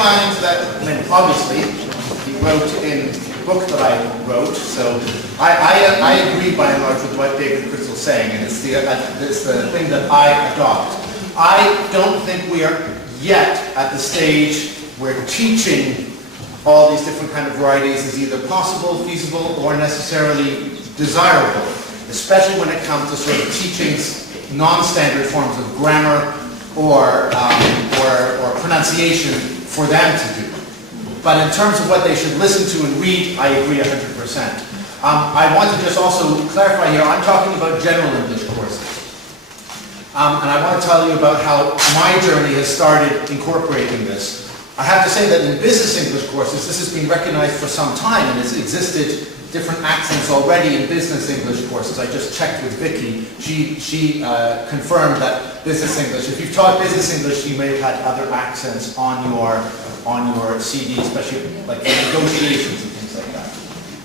find that, I mean, obviously, he wrote in the book that I wrote, so I agree by and large with what David Crystal's saying, and it's the thing that I adopt. I don't think we are yet at the stage where teaching all these different kind of varieties is either possible, feasible, or necessarily desirable, especially when it comes to sort of teaching non-standard forms of grammar or pronunciation for them to do. But in terms of what they should listen to and read, I agree 100%. I want to just also clarify here, I'm talking about general English courses. And I want to tell you about how my journey has started incorporating this. I have to say that in business English courses, this has been recognized for some time, and it's existed different accents already in business English courses. I just checked with Vicky. She confirmed that business English, if you've taught business English, you may have had other accents on your CD, especially like for negotiations and things like that.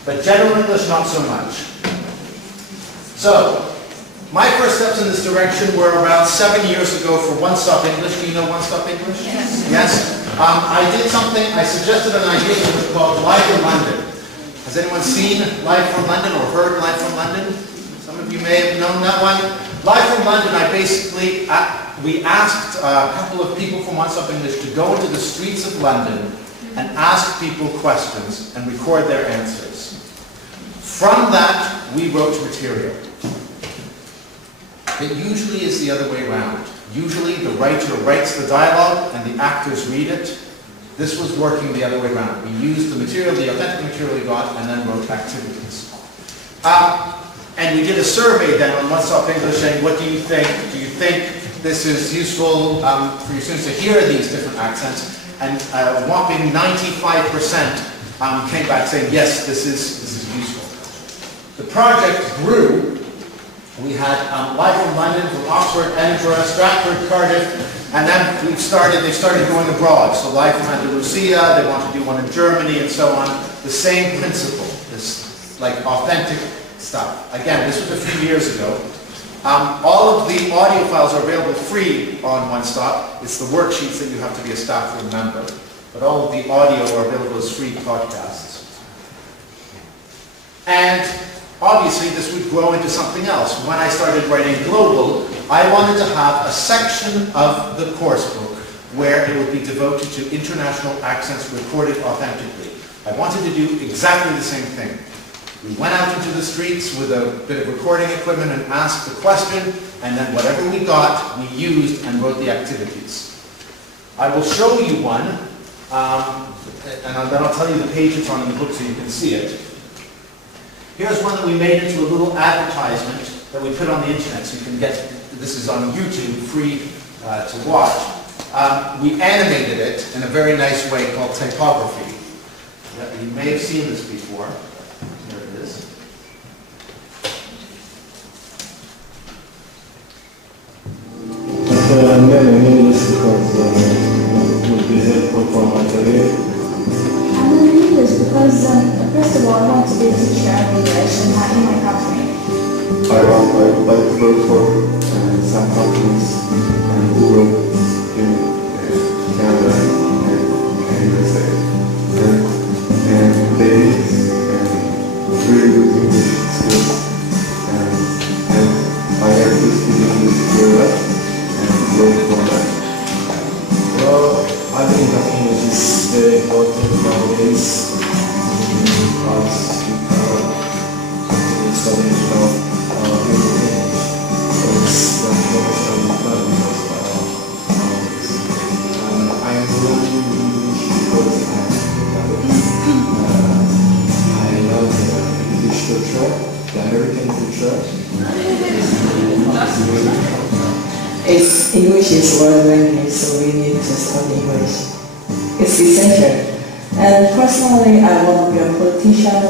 But general English, not so much. So, my first steps in this direction were around 7 years ago for One Stop English. Do you know One Stop English? Yes. Yes? I did something, I suggested an idea that was called Live from London. Has anyone seen Live from London or heard Live from London? Some of you may have known that one. Live from London, I basically, we asked a couple of people from One Stop English to go into the streets of London and ask people questions and record their answers. From that, we wrote material. It usually is the other way around. Usually the writer writes the dialogue and the actors read it. This was working the other way around. We used the material, the authentic material we got, and then wrote activities. And we did a survey then on One Stop English saying, what do you think? Do you think this is useful for your students to hear these different accents? And a whopping 95% came back saying, yes, this is useful. The project grew. We had Live from London, from Oxford, Edinburgh, Stratford, Cardiff, and then they started going abroad. So Live from Andalusia, they want to do one in Germany and so on. The same principle, this like authentic stuff. Again, this was a few years ago. All of the audio files are available free on One Stop. It's the worksheets that you have to be a staff room member. But all of the audio are available as free podcasts. And obviously, this would grow into something else. When I started writing Global, I wanted to have a section of the course book where it would be devoted to international accents recorded authentically. I wanted to do exactly the same thing. We went out into the streets with a bit of recording equipment and asked the question, and then whatever we got, we used and wrote the activities. I will show you one, and then I'll tell you the page it's on in the book so you can see it. Here's one that we made into a little advertisement that we put on the internet so you can get, this is on YouTube, free to watch. We animated it in a very nice way called typography. You may have seen this before. Here it is. Mainly because it would be helpful for my career. I'm learning English because, first of all, I want to be a teacher of English and in my country. I like to work for some companies and work in Canada and USA. And they really good English skills. And I have to speak English very well and work for that. Well, I think that English is very important nowadays because it's so much of English. So it's the professional development I'm learning English because I love the English culture, the American culture. English is world language, so we need to study English. It's essential. And personally, I want to be a politician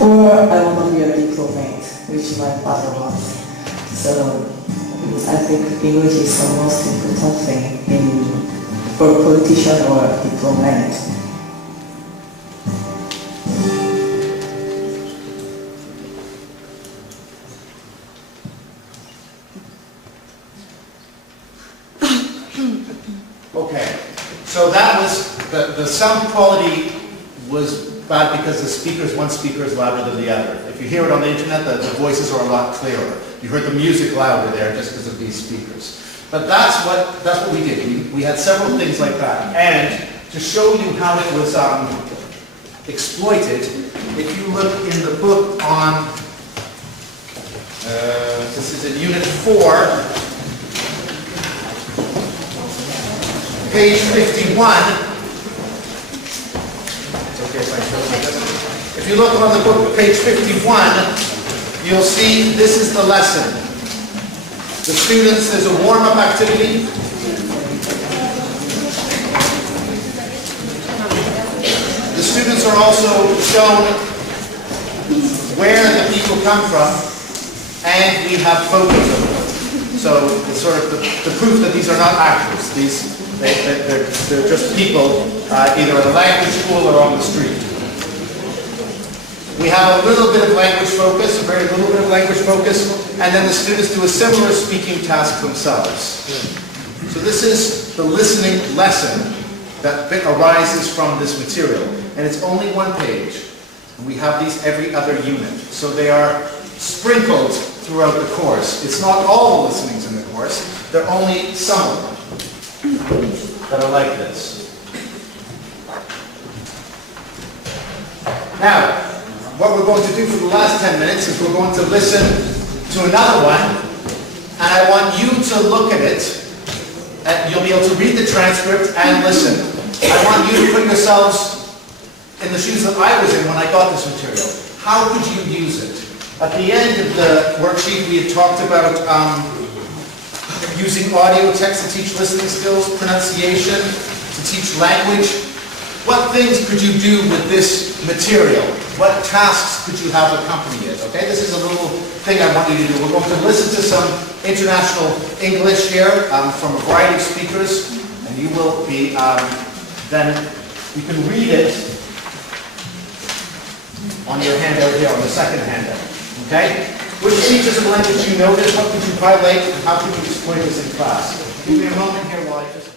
or I want to be a diplomat, which my father wants. So I think English is the most important thing for a politician or a diplomat. Okay, so that was the sound quality was bad because one speaker is louder than the other. If you hear it on the internet, the voices are a lot clearer. You heard the music louder there just because of these speakers. But that's what we did. We had several things like that. And to show you how it was exploited, if you look in the book on, this is in Unit 4, page 51. Okay, if I show you this. If you look on the book, page 51, you'll see this is the lesson. The students, there's a warm-up activity. The students are also shown where the people come from, and we have photos of them. So it's sort of the proof that these are not actors. They're just people, either at a language school or on the street. We have a little bit of language focus, a very little bit of language focus, and then the students do a similar speaking task themselves. So this is the listening lesson that arises from this material. And it's only one page. And we have these every other unit. So they are sprinkled throughout the course. It's not all the listenings in the course. They're only some of them that are like this. Now, what we're going to do for the last 10 minutes is we're going to listen to another one, and I want you to look at it, and you'll be able to read the transcript and listen. I want you to put yourselves in the shoes that I was in when I got this material. How could you use it? At the end of the worksheet, we had talked about using audio text to teach listening skills, pronunciation, to teach language. What things could you do with this material? What tasks could you have accompany it? Okay, this is a little thing I want you to do. We're going to listen to some international English here from a variety of speakers, and you will be, then you can read it on your handout here, on the second handout. Okay? Which features of language you noticed? What could you highlight? And how could you explain this in class? Give me a moment here while I just...